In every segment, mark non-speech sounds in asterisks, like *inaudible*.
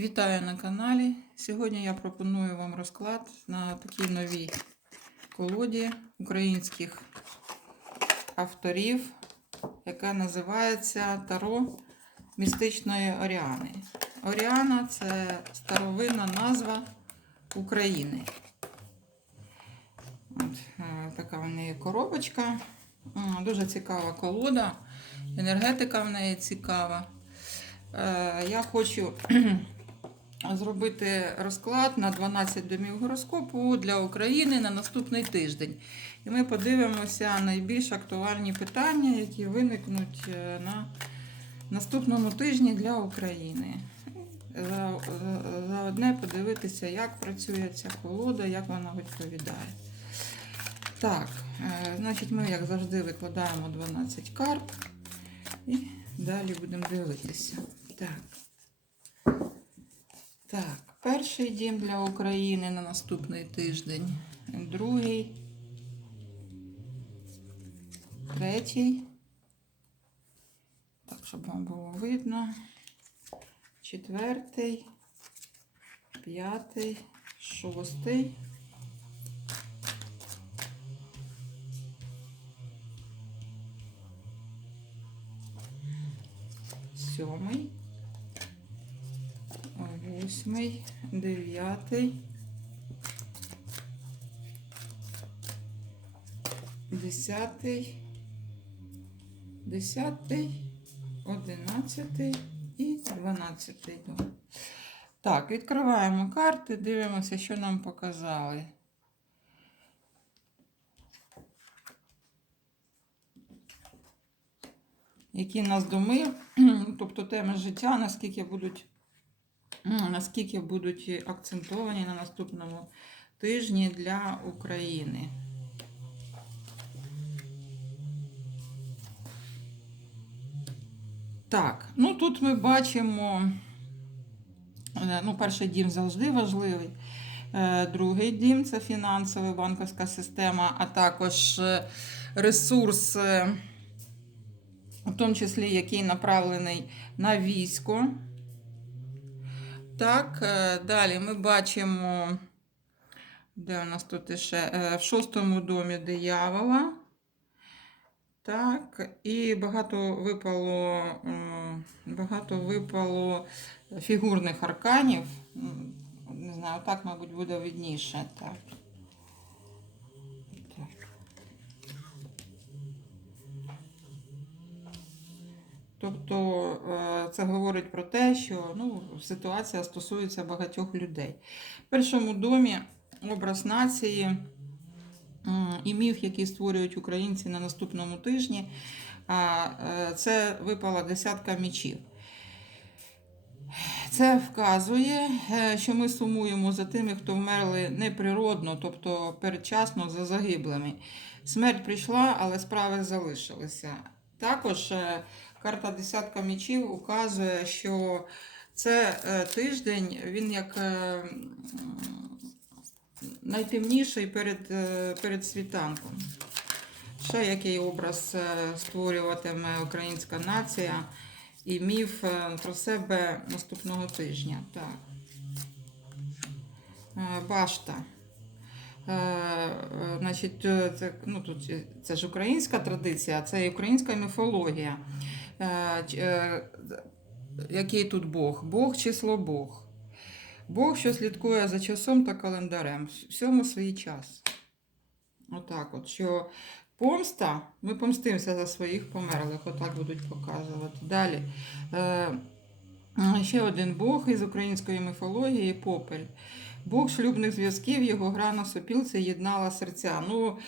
Вітаю на каналі. Сьогодні я пропоную вам розклад на такій новій колоді українських авторів, яка називається Таро містичної Оріани. Оріана це старовинна назва України. От, е, така в неї коробочка. Дуже цікава колода. Енергетика в неї цікава. Е, Я хочу *clears throat* зробити розклад на 12 домів гороскопу для України на наступний тиждень. І ми подивимося найбільш актуальні питання, які виникнуть е, на наступному тижні для України. За, за- за одне подивитися, як працює ця колода, як вона відповідає. Так, е, значить, ми, як завжди, викладаємо 12 карт і далі будемо дивитися. Так. Так, перший дім для України на наступний тиждень. Другий. Третій. Так, щоб вам було видно. Четвертий. П'ятий. Шостий. Сьомий. Восьмий, дев'ятий, десятий, десятий, одинадцятий і дванадцятий дом. Так, відкриваємо карти, дивимося, що нам показали. Які нас доми, *clears throat* тобто теми життя, наскільки будуть наскільки будуть акцентовані на наступному тижні для України. Так, ну тут ми бачимо, е, ну, перший дім завжди важливий. Е, Другий дім це фінансова банківська система, а також е, ресурс, в тому числі який направлений на військо. Так, е, далі ми бачимо, де у нас тут ще Е, в шостому домі диявола. Так, і багато випало, багато випало фігурних арканів. Не знаю, так, мабуть, буде видніше. Так. Тобто е, це говорить про те, що ну, ситуація стосується багатьох людей. В першому домі образ нації і міф, який створюють українці на наступному тижні, е, це випала десятка мічів. Це вказує, е, що ми сумуємо за тими, хто вмерли неприродно, тобто передчасно за загиблими. Смерть прийшла, але справи залишилися. Також карта десятка мічів указує, що це е, тиждень, він як е, найтемніший перед, е, перед світанком. Ще який образ створюватиме українська нація і міф про себе наступного тижня. Так. Башта. Значить, це, ну, тут, це ж українська традиція, це і українська міфологія. Е, е, Який тут Бог? Бог число Бог. Бог, що слідкує за часом та календарем. Всьому свій час. Отак от, що помста, ми помстимося за своїх померлих, отак будуть показувати. Далі. Е, ще один Бог із української міфології Попель. Бог шлюбних зв'язків, його гра на сопілці єднала серця. Ну,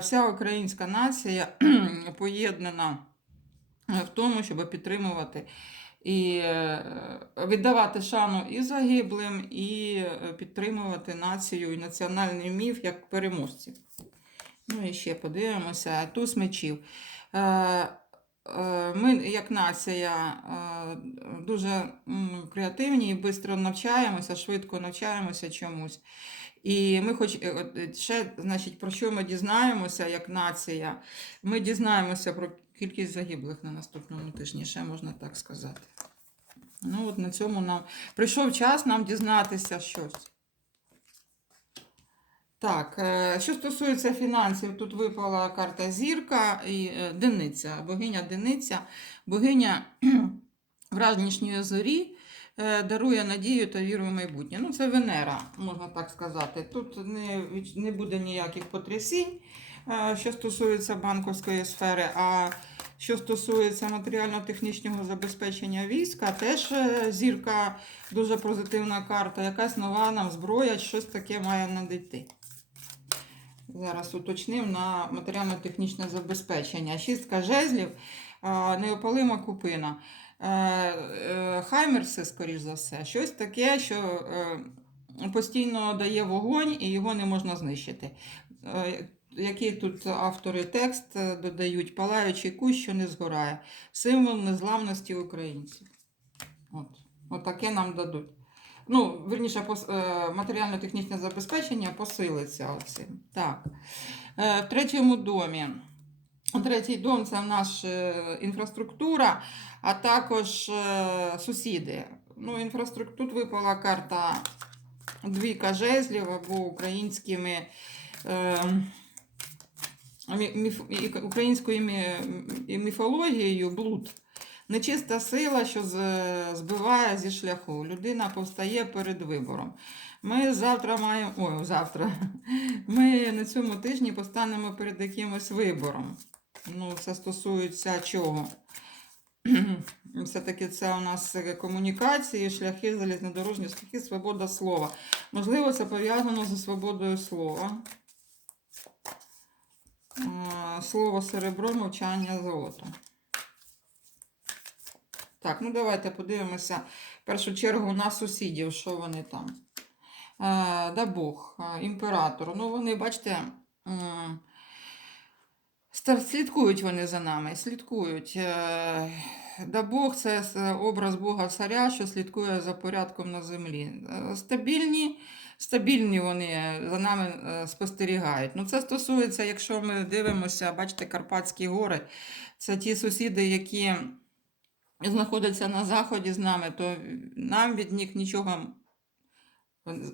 вся українська нація *clears throat* поєднана в тому, щоб підтримувати і е, віддавати шану і загиблим, і е, підтримувати націю і національний міф як переможців. Ну і ще подивимося. Туз мечів. Е, Ми, як нація, дуже креативні і швидко навчаємося, швидко навчаємося чомусь. І ми хоч ще, значить, про що ми дізнаємося як нація? Ми дізнаємося про кількість загиблих на наступному тижні, ще можна так сказати. Ну, от на цьому нам прийшов час нам дізнатися щось. Так, е, що стосується фінансів, тут випала карта Зірка і е, Дениця, богиня Дениця, богиня *clears throat* вранішньої зорі е, дарує надію та віру в майбутнє. Ну, це Венера, можна так сказати. Тут не, не буде ніяких потрясінь, що стосується банковської сфери, а що стосується матеріально-технічного забезпечення війська, теж е, зірка дуже позитивна карта. Якась нова нам зброя, щось таке має надійти. Зараз уточним на матеріально-технічне забезпечення. Шістка жезлів, е, неопалима купина. Е, е, Хаймерси, скоріш за все, щось таке, що е, постійно дає вогонь і його не можна знищити. Який тут автори текст е, додають, палаючий кущ, що не згорає, символ незламності українців. От, от нам дадуть. Ну, верніше, е, матеріально-технічне забезпечення посилиться оцим. Так. Е, В третьому домі. Третій дом це е, інфраструктура, а також сусіди. Ну, інфраструктура тут випала карта двійка жезлів або українськими. Е, міф, українською міфологією блуд. Нечиста сила, що збиває зі шляху. Людина повстає перед вибором. Ми завтра маємо. Ой, завтра. *laughs* Ми на цьому тижні постанемо перед якимось вибором. Ну, це стосується чого? *clears throat* Все-таки це у нас комунікації, шляхи, залізнодорожні шляхи, свобода слова. Можливо, це пов'язано зі свободою слова. Е, Слово серебро, мовчання золото. Так, ну давайте подивимося в першу чергу на сусідів, що вони там. Е, да Бог, е, імператор. Ну, вони, бачите, слідкують вони за нами, слідкують. Да Бог це образ Бога царя, що слідкує за порядком на землі. Стабільні, стабільні вони за нами е, спостерігають. Ну, це стосується, якщо ми дивимося, бачите, Карпатські гори, це ті сусіди, які знаходяться на заході з нами, то нам від них нічого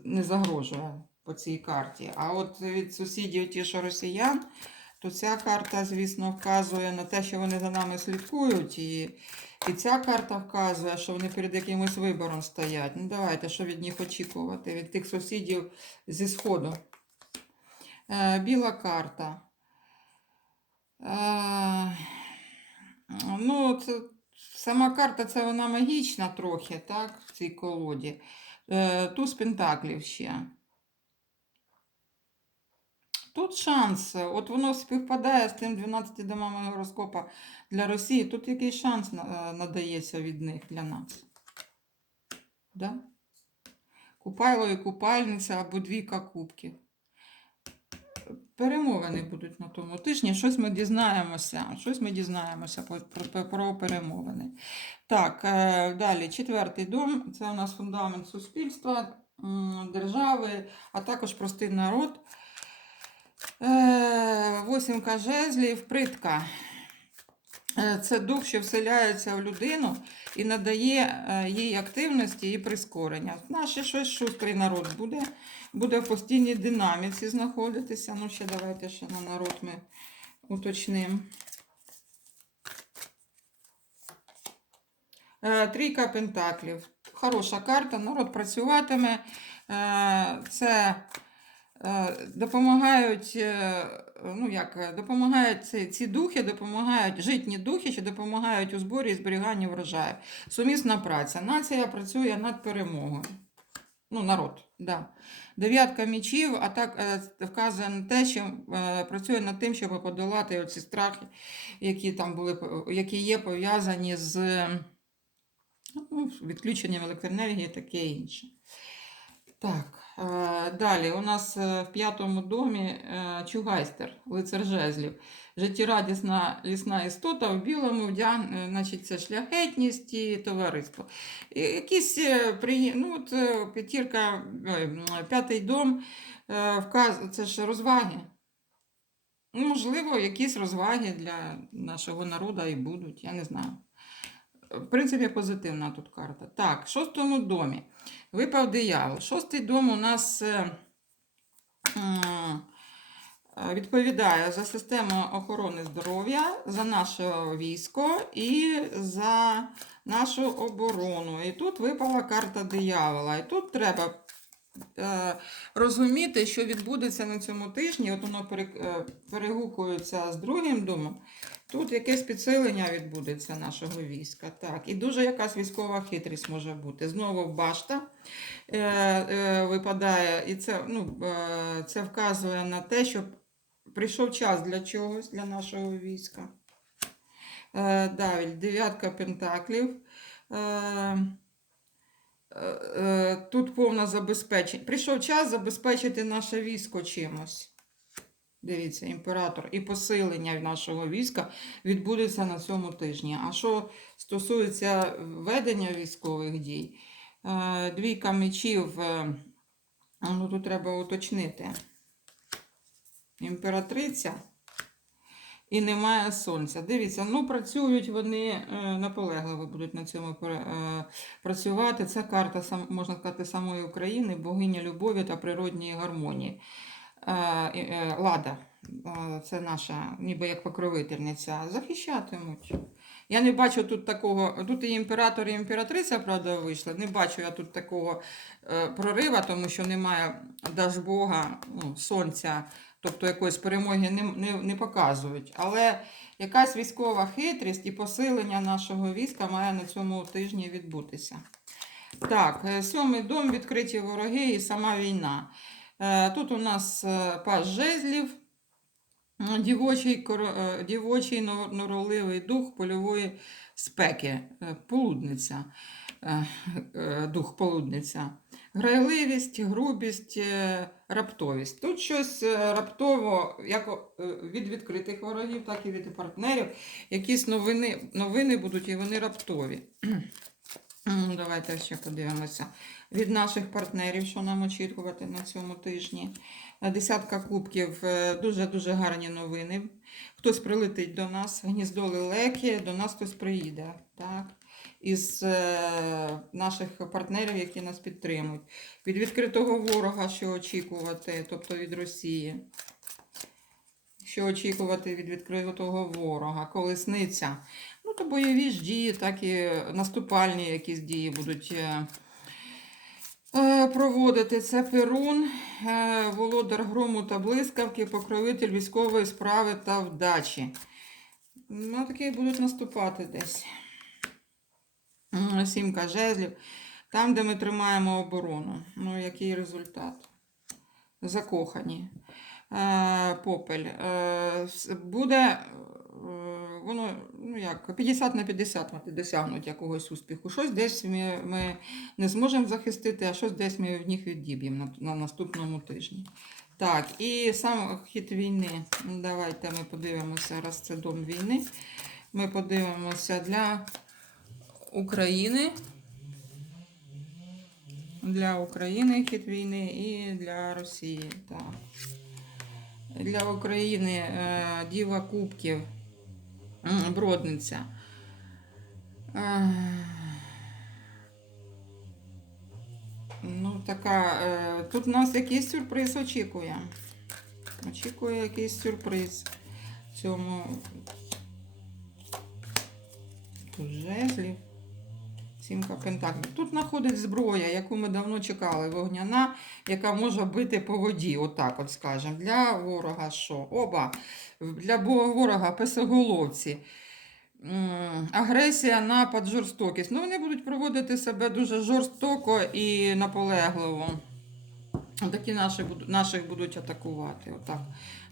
не загрожує по цій карті. А от від сусідів, ті, що росіян, то ця карта, звісно, вказує на те, що вони за нами слідкують. І, і ця карта вказує, що вони перед якимось вибором стоять. Ну, давайте, що від них очікувати, від тих сусідів зі Сходу. Е, біла карта. Е, ну, це, сама карта це вона магічна трохи, так, в цій колоді. Е, туз пентаклів ще. Тут шанс. От воно співпадає з тим 12 домами гороскопа для Росії. Тут якийсь шанс е, надається від них для нас. Да? Купайло і купальниця або двійка кубків. Перемовини будуть на тому тижні. Щось ми дізнаємося. Щось ми дізнаємося про, про, про перемовини. Так, е, далі. Четвертий дом це у нас фундамент суспільства, держави, а також простий народ. Е, Восімка жезлів, притка. Е, Це дух, що вселяється в людину і надає е, їй активності і прискорення. Наш ще щось шустрий народ буде, буде в постійній динаміці знаходитися. Ну, ще давайте ще на народ ми уточнимо. Трійка пентаклів. Хороша карта, народ працюватиме. Це допомагають, е, ну як, е, допомагають ці, ці духи, допомагають житні духи, що допомагають у зборі і зберіганні врожаю. Сумісна праця. Нація працює над перемогою. Ну, народ, да. Дев'ятка мічів, а так е, вказує на те, що е, працює над тим, щоб подолати оці страхи, які там були, які є пов'язані з ну, відключенням електроенергії, таке інше. Так, е, далі у нас е, в п'ятому домі е, чугайстер, лицар жезлів. Життєрадісна лісна істота в білому, е, значить, це шляхетність і товариство. І якісь е, приє... ну, от, е, п'ятірка, п'ятий дом, е, вказ... це ж розваги. Ну, можливо, якісь розваги для нашого народу і будуть, я не знаю. В принципі, позитивна тут карта. Так, в шостому домі випав диявол. Шостий дом у нас е, е, відповідає за систему охорони здоров'я, за наше військо і за нашу оборону. І тут випала карта диявола. І тут треба розуміти, що відбудеться на цьому тижні. От воно е, перегукується з другим домом. Тут якесь підсилення відбудеться нашого війська. Так, і дуже якась військова хитрість може бути. Знову башта е, е, випадає, і це, ну, е, це вказує на те, що прийшов час для чогось, для нашого війська. Е, далі, дев'ятка пентаклів. Е, е, е, тут повне забезпечення. Прийшов час забезпечити наше військо чимось. Дивіться, імператор і посилення нашого війська відбудеться на цьому тижні. А що стосується ведення військових дій, е, двійка мечів, е, ну тут треба уточнити. Імператриця і немає сонця. Дивіться, ну працюють вони е, наполегливо будуть на цьому е, працювати. Це карта, можна сказати, самої України, богиня любові та природньої гармонії. Е, Лада, це наша, ніби як покровительниця, захищатимуть. Я не бачу тут такого. Тут і імператор, і імператриця, правда, вийшли. Не бачу я тут такого прорива, тому що немає Дажбога, ну, сонця, тобто якоїсь перемоги не, не, не показують. Але якась військова хитрість і посилення нашого війська має на цьому тижні відбутися. Так, е, сьомий дом, відкриті вороги і сама війна. Е, Тут у нас е, паж жезлів, дівочий, дівочий нор- норовливий дух польової спеки, полудниця, дух полудниця. Грайливість, грубість, е, раптовість. Тут щось е, раптово, як е, від відкритих ворогів, так і від партнерів. Якісь новини, новини будуть і вони раптові. *clears throat* Давайте ще подивимося. Від наших партнерів, що нам очікувати на цьому тижні. Десятка кубків, дуже-дуже гарні новини. Хтось прилетить до нас, гніздо лелеки, до нас хтось приїде. Так? Із е, наших партнерів, які нас підтримують. Від відкритого ворога, що очікувати, тобто від Росії. Що очікувати від відкритого ворога, колесниця. Ну, то бойові ж дії, так і наступальні якісь дії будуть е, е, проводити. Це Перун, володар грому та блискавки, покровитель військової справи та вдачі. Ну, такі будуть наступати десь. Сімка жезлів. Там, де ми тримаємо оборону. Ну, який результат? Закохані. Е, попель. Е, буде е, воно, ну як, 50 на 50 мати досягнуть якогось успіху. Щось десь ми, ми не зможемо захистити, а щось десь ми в них відіб'ємо на, на наступному тижні. Так, і сам хід війни. Давайте ми подивимося, раз це дом війни. Ми подивимося для України. Для України хід війни і для Росії. Так. Для України е, Діва Кубків, Бродниця. Е, ну, така. Е, тут нас якийсь сюрприз очікує. Очікує якийсь сюрприз в цьому. Тут жезлів. Сімка пентаклів. Тут знаходить зброя, яку ми давно чекали. Вогняна, яка може бити по воді. Отак, от скажемо. Для ворога що? Оба. Для ворога песоголовці. Агресія, напад, жорстокість. Ну, вони будуть проводити себе дуже жорстоко і наполегливо. Такі наші, наших будуть атакувати. Отак.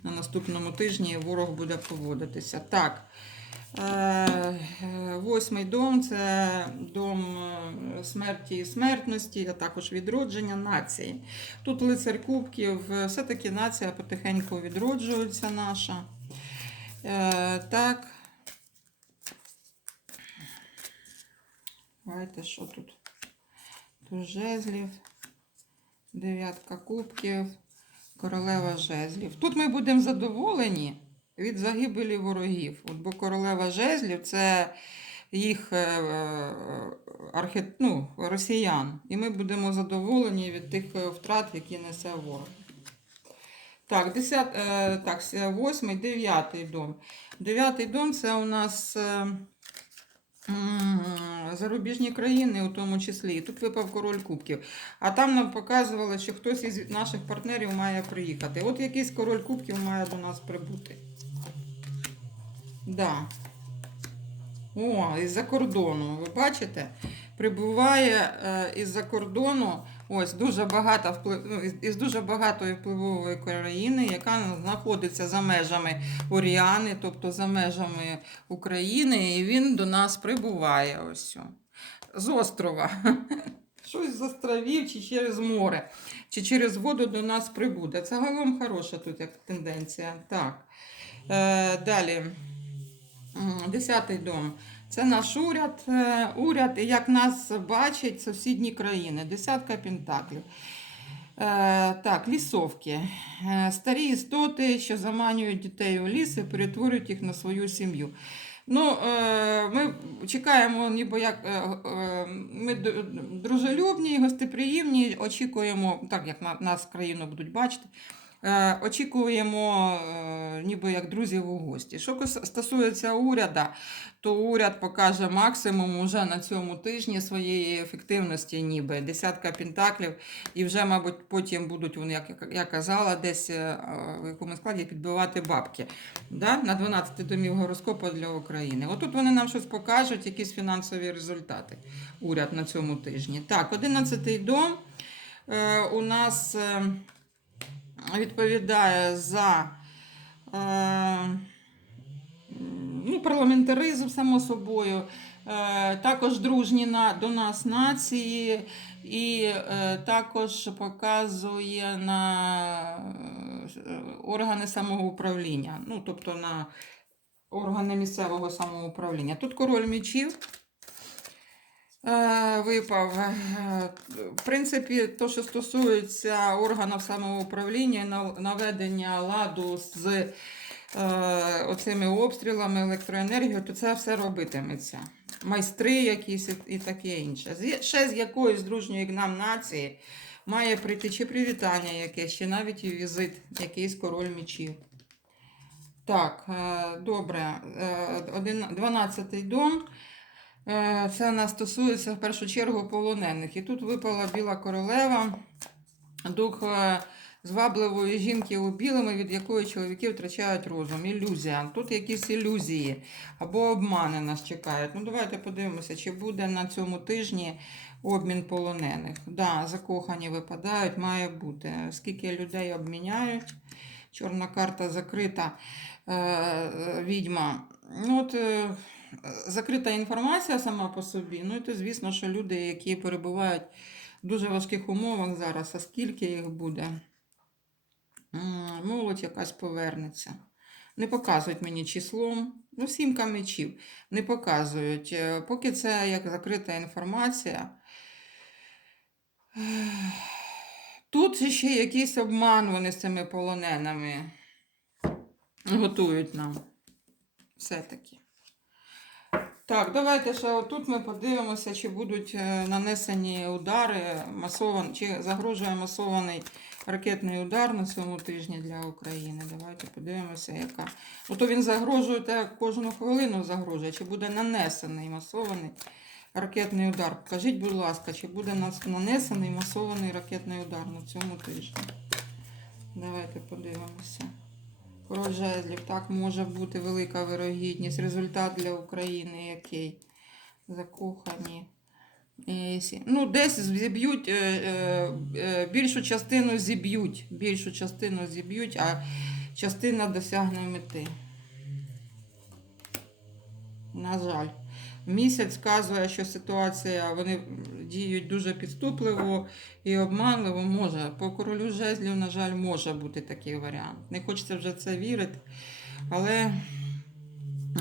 На наступному тижні ворог буде поводитися. Так. Е, е, Восьмий дом це дом е, смерті і смертності, а також відродження нації. Тут лицар кубків, все-таки нація потихеньку відроджується наша. Так. Давайте що тут? Тут жезлів, дев'ятка кубків, королева жезлів. Тут ми будемо задоволені від загибелі ворогів. От, бо королева жезлів це їх е, е, архі... ну, росіян. І ми будемо задоволені від тих е, втрат, які несе ворог. Так, 10, е, так, 8, 9 дом. Дев'ятий дом це у нас зарубіжні країни, у тому числі. І тут випав король кубків. А там нам показували, що хтось із наших партнерів має приїхати. От якийсь король кубків має до нас прибути. Да. О, із-за кордону. Ви бачите? Прибуває е, із-за кордону ось дуже багато вплив, ну, із, дуже багатої впливової країни, яка знаходиться за межами Оріани, тобто за межами України, і він до нас прибуває ось. З острова. *laughs* Щось з островів чи через море, чи через воду до нас прибуде. Це загалом хороша тут як тенденція. Так. Е, далі. Десятий дом. Це наш уряд, е, уряд, і як нас бачать сусідні країни. Десятка пентаклів. Е, так, лісовки. Е, старі істоти, що заманюють дітей у ліс і перетворюють їх на свою сім'ю. Ну, ми чекаємо, ніби як ми дружелюбні, гостеприємні, очікуємо, так як на, нас країну будуть бачити. Е, Очікуємо, е, ніби як друзів у гості. Що стосується уряду, то уряд покаже максимум уже на цьому тижні своєї ефективності, ніби десятка пентаклів, і вже, мабуть, потім будуть вони, як я казала, десь е, в якомусь складі підбивати бабки да? на 12 домів гороскопу для України. Отут вони нам щось покажуть, якісь фінансові результати. Уряд на цьому тижні. Так, 11 дом у нас. Відповідає за е, ну, парламентаризм, само собою, е, також дружні на, до нас нації, і е, також показує на е, органи самоуправління, ну, тобто на органи місцевого самоуправління. Тут король мічів. Е, Випав. Е, В принципі, то, що стосується органів самоуправління, наведення ладу з е, оцими обстрілами електроенергією, то це все робитиметься. Майстри якісь і, таке інше. Ще з якоїсь дружньої нам нації має прийти чи привітання якесь, чи навіть і візит, якийсь король мічів. Так, е, добре. Е, 12-й дом. Е, Це нас стосується в першу чергу полонених. І тут випала біла королева, дух е, звабливої жінки у білому, від якої чоловіки втрачають розум. Ілюзія. Тут якісь ілюзії або обмани нас чекають. Ну, давайте подивимося, чи буде на цьому тижні обмін полонених. Да, закохані випадають, має бути. Скільки людей обміняють. Чорна карта закрита е, відьма. Ну, от, закрита інформація сама по собі. Ну і то, звісно, що люди, які перебувають в дуже важких умовах зараз, а скільки їх буде? Молодь якась повернеться. Не показують мені числом. Ну, сімка мечів. Не показують. Е, Поки це як закрита інформація. Тут ще якийсь обман вони з цими полоненими готують нам. Все-таки. Так, давайте ще отут ми подивимося, чи будуть е, нанесені удари, масован... чи загрожує масований ракетний удар на цьому тижні для України. Давайте подивимося, яка. Ото він загрожує так кожну хвилину загрожує, чи буде нанесений масований ракетний удар. Покажіть, будь ласка, чи буде нанесений масований ракетний удар на цьому тижні. Давайте подивимося. Король жезлів, так може бути велика вирогідність. Результат для України який? Закохані. Ну, десь зіб'ють, е, е, е, більшу частину зіб'ють. Більшу частину зіб'ють, а частина досягне мети. На жаль. Місяць вказує, що ситуація, вони діють дуже підступливо і обманливо може. По королю жезлів, на жаль, може бути такий варіант. Не хочеться вже це вірити, але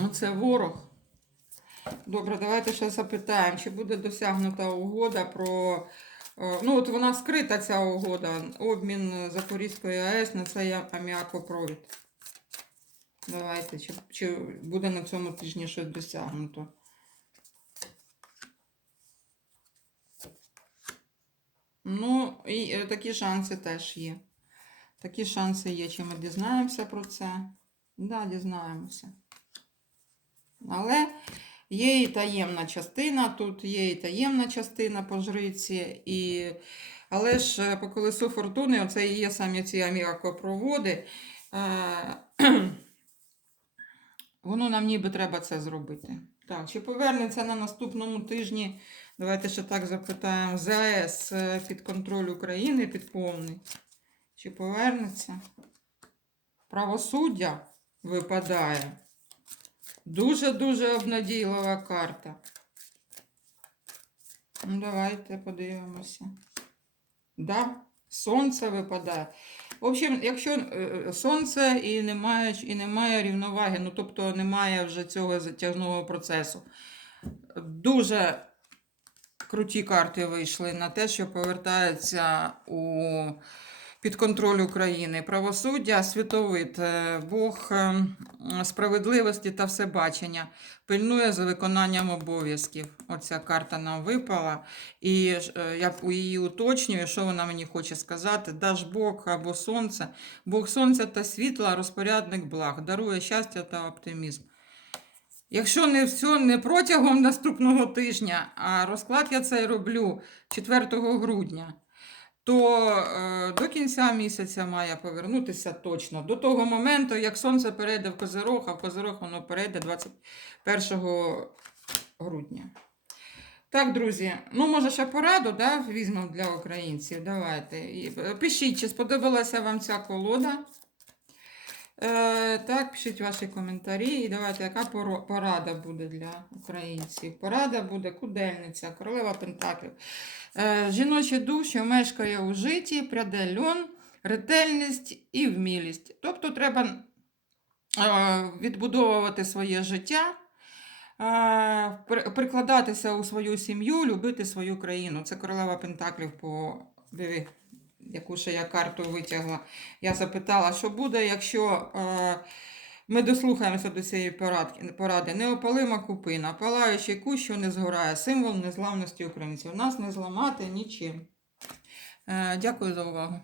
ну, це ворог. Добре, давайте ще запитаємо, чи буде досягнута угода про. е, Ну, от вона скрита ця угода. Обмін Запорізької АЕС на цей аміакопровід. Давайте, чи, чи буде на цьому тижні щось досягнуто. Ну, і е, такі шанси теж є. Такі шанси є. Чи ми дізнаємося про це? Да, дізнаємося. Але є і таємна частина, тут є і таємна частина по жриці, і... але ж е, по колесу фортуни, оце і є самі ці аміакопроводи. Е... *clears throat* Воно нам ніби треба це зробити. Так, чи повернеться на наступному тижні? Давайте ще так запитаємо. ЗАЕС е, під контроль України під повний. Чи повернеться? Правосуддя випадає. Дуже-дуже обнадійлива карта. Ну, давайте подивимося. Да, сонце випадає. В общем, якщо е, сонце і немає, і немає рівноваги, ну тобто немає вже цього затяжного процесу. Дуже круті карти вийшли на те, що повертається у під контроль України. Правосуддя, світовид, е, Бог е, справедливості та всебачення пильнує за виконанням обов'язків. Оця карта нам випала. І е, я її уточнюю, що вона мені хоче сказати. Даж Бог або сонце. Бог сонця та світла, розпорядник благ, дарує щастя та оптимізм. Якщо не все, не протягом наступного тижня, а розклад я цей роблю 4 грудня, то е, до кінця місяця має повернутися точно. До того моменту, як сонце перейде в Козирог, а в Козирог воно перейде 21 грудня. Так, друзі, ну може ще пораду да, візьмемо для українців. Давайте. Е, Пишіть, чи сподобалася вам ця колода. Е, так, пишіть ваші коментарі. І давайте, яка порада буде для українців? Порада буде кудельниця, королева Пентаклів. Е, жіночі душі мешкає у житті, пряде льон, ретельність і вмілість. Тобто треба е, відбудовувати своє життя, прикладатися у свою сім'ю, любити свою країну. Це королева Пентаклів по диви, яку ще я карту витягла. Я запитала, що буде, якщо е, ми дослухаємося до цієї поради. Неопалима купина, палаючий кущ, що не згорає, символ незламності українців. Нас не зламати нічим. Е, дякую за увагу.